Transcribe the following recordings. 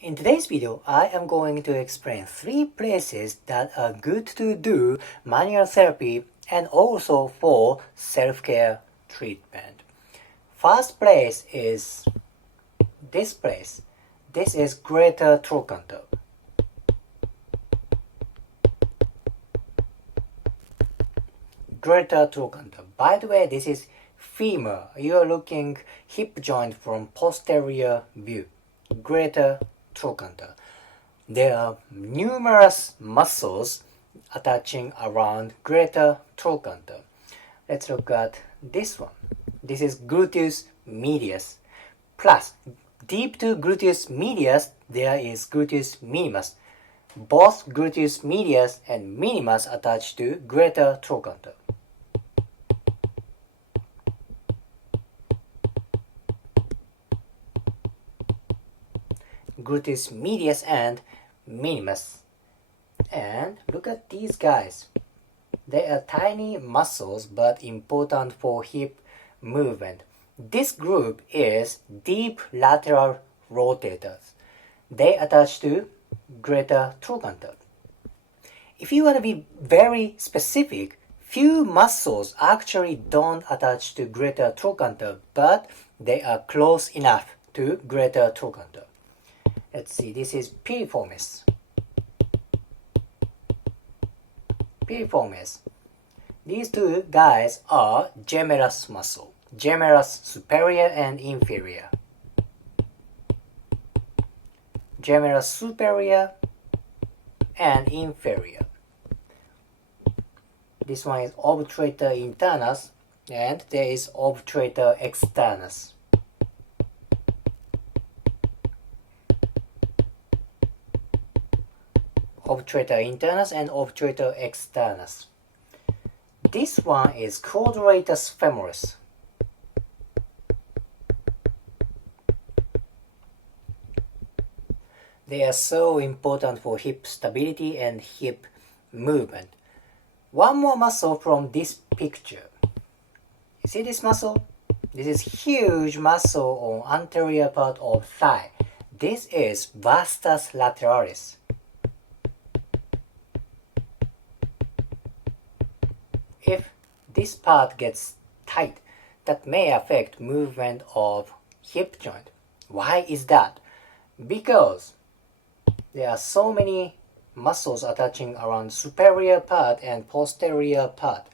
In today's video, I am going to explain 3 places that are good to do manual therapy and also for self-care treatment. First place is this place. This is Greater Trochanter. Greater Trochanter. By the way, this is femur. You are looking hip joint from posterior view. Greater Trochanter. There are numerous muscles attaching around greater trochanter. Let's look at this one. This is gluteus medius. Plus, deep to gluteus medius, there is gluteus minimus. Both gluteus medius and minimus attach to greater trochanter. Gluteus medius and minimus. And look at these guys. They are tiny muscles but important for hip movement. This group is deep lateral rotators. They attach to greater trochanter. If you want to be very specific, few muscles actually don't attach to greater trochanter, but they are close enough to greater trochanter. Let's see, this is piriformis. Piriformis. These two guys are gemellus muscle. Gemellus superior and inferior. Gemellus superior and inferior. This one is obturator internus and there is obturator externus. Obturator internus and obturator externus. This one is quadratus femoris. They are so important for hip stability and hip movement. One more muscle from this picture. You see this muscle? This is huge muscle on anterior part of thigh. This is vastus lateralis. If this part gets tight, that may affect movement of hip joint. Why is that? Because there are so many muscles attaching around superior part and posterior part.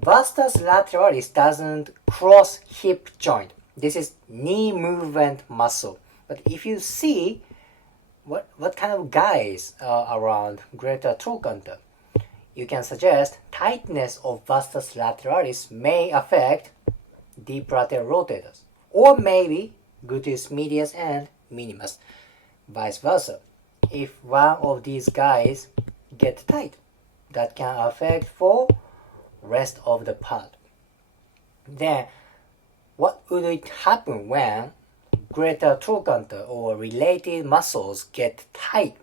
Vastus lateralis doesn't cross hip joint. This is knee movement muscle. But if you see what kind of guys are around greater trochanter, you can suggest tightness of vastus lateralis may affect deep lateral rotators, or maybe gluteus medius and minimus, vice versa. If one of these guys get tight, that can affect for rest of the part. Then, what would it happen when greater trochanter or related muscles get tight?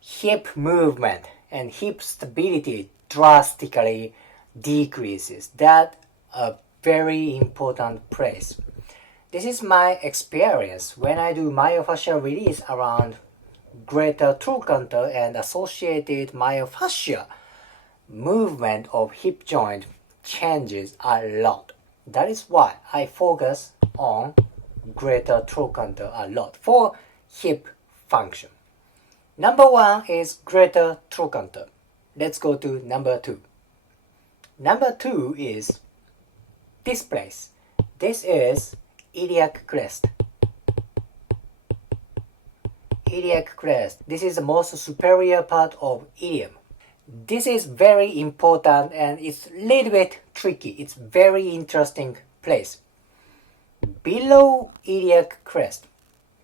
Hip movement and hip stability drastically decreases. That's a very important place. This is my experience when I do myofascial release around greater trochanter and associated myofascia. Movement of hip joint changes a lot. That is why I focus on greater trochanter a lot for hip function. Number 1 is greater trochanter. Let's go to number 2. Number 2 is this place. This is iliac crest. Iliac crest. This is the most superior part of ilium. This is very important and it's a little bit tricky. It's very interesting place. Below iliac crest,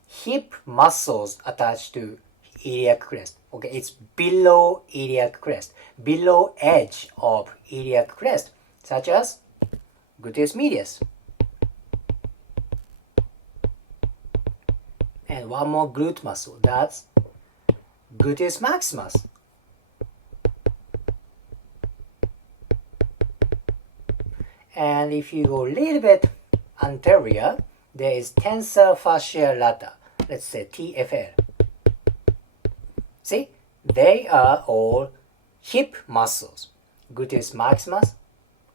hip muscles attached to iliac crest. Okay, it's below iliac crest, below edge of iliac crest, such as gluteus medius. And one more glute muscle, that's gluteus maximus. And if you go a little bit anterior, there is tensor fascia lata. let's say TFL. See, they are all hip muscles. Gluteus maximus,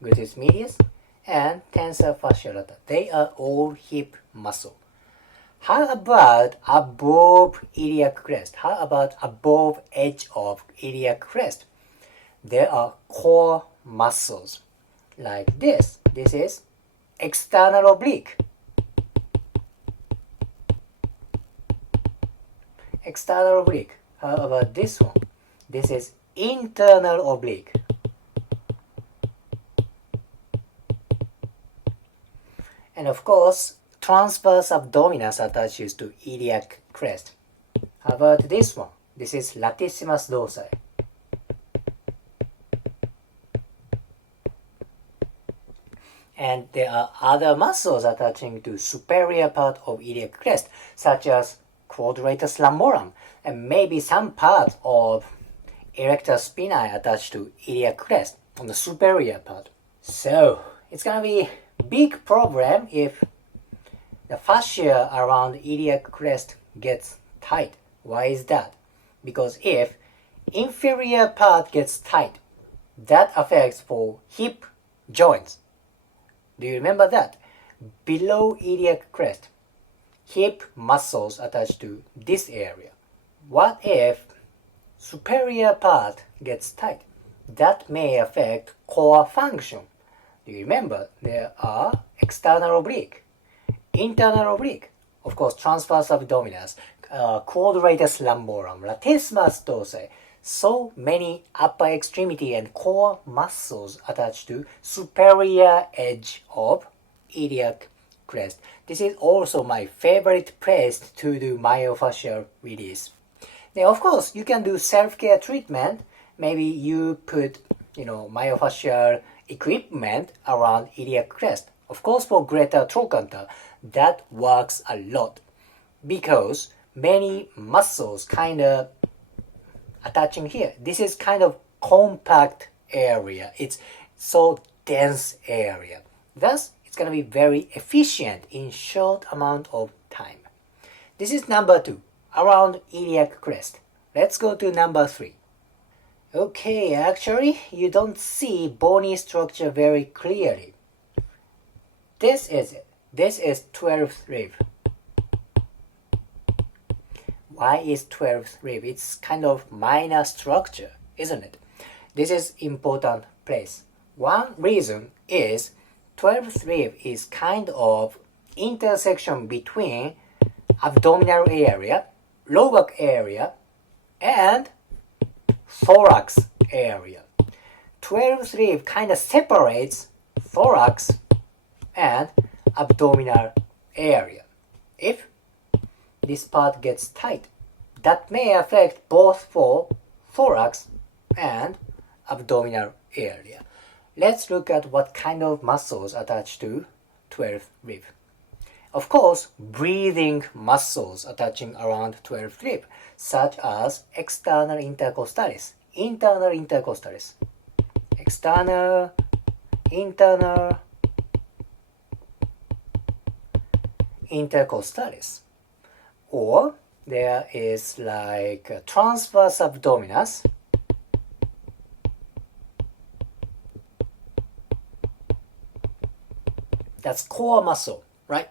gluteus medius, and tensor fasciae lata. They are all hip muscle. How about above iliac crest? How about above edge of iliac crest? There are core muscles like this. This is external oblique. External oblique. How about this one? This is internal oblique. And of course, transverse abdominis attaches to iliac crest. How about this one? This is latissimus dorsi. And there are other muscles attaching to superior part of iliac crest, such as quadratus lumborum, and maybe some part of erector spinae attached to iliac crest on the superior part. So it's gonna be a big problem if the fascia around iliac crest gets tight. Why is that? Because if inferior part gets tight, that affects for hip joints. Do you remember that? Below iliac crest, hip muscles attached to this area. What if superior part gets tight? That may affect core function. Do you remember there are external oblique, internal oblique, of course transverse abdominis, quadratus lumborum, latissimus dorsi. So many upper extremity and core muscles attached to superior edge of iliac crest. This is also my favorite place to do myofascial release. Now, of course, you can do self-care treatment. Maybe you put, myofascial equipment around iliac crest. Of course, for greater trochanter, that works a lot because many muscles kind of attaching here. This is kind of compact area. It's so dense area. Thus, it's going to be very efficient in short amount of time. This is number 2, around iliac crest. Let's go to number 3. Okay, actually, you don't see bony structure very clearly. This is it. This is 12th rib. Why is 12th rib? It's kind of minor structure, isn't it? This is important place. One reason is 12th rib is kind of intersection between abdominal area, lower back area, and thorax area. 12th rib kind of separates thorax and abdominal area. If this part gets tight, that may affect both for thorax and abdominal area. Let's look at what kind of muscles attach to 12th rib. Of course, breathing muscles attaching around 12th rib, such as external intercostalis, internal intercostalis, external, internal, intercostalis. Or there is like transverse abdominis, that's core muscle, right?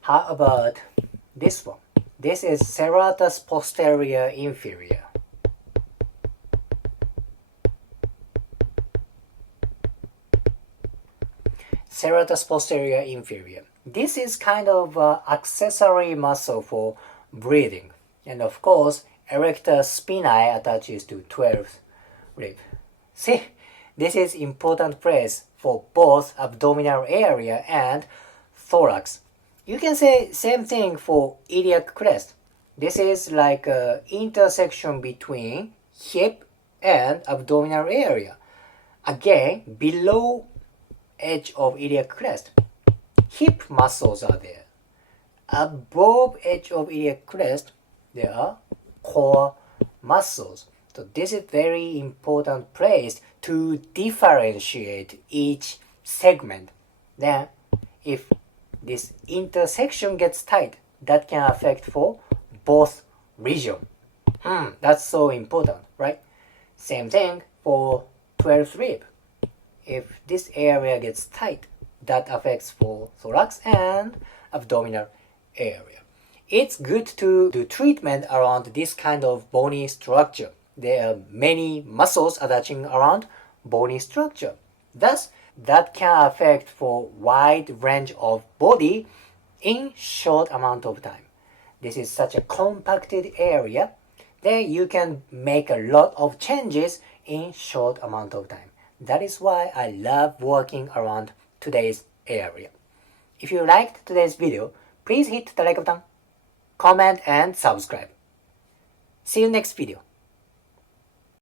How about this one? This is serratus posterior inferior. Serratus posterior inferior. This is kind of accessory muscle for breathing. And of course, erector spinae attaches to 12th rib. See, this is important place for both abdominal area and thorax. You can say same thing for iliac crest. This is like an intersection between hip and abdominal area. Again, below edge of iliac crest, hip muscles are there. Above edge of iliac crest, there are core muscles. So this is very important place to differentiate each segment. Then, if this intersection gets tight, that can affect for both region. That's so important, right? Same thing for 12th rib. If this area gets tight, that affects for thorax and abdominal area. It's good to do treatment around this kind of bony structure. There are many muscles attaching around bony structure. Thus, that can affect for wide range of body in short amount of time. This is such a compacted area that you can make a lot of changes in short amount of time. That is why I love working around today's area. If you liked today's video, please hit the like button, comment and subscribe. See you next video.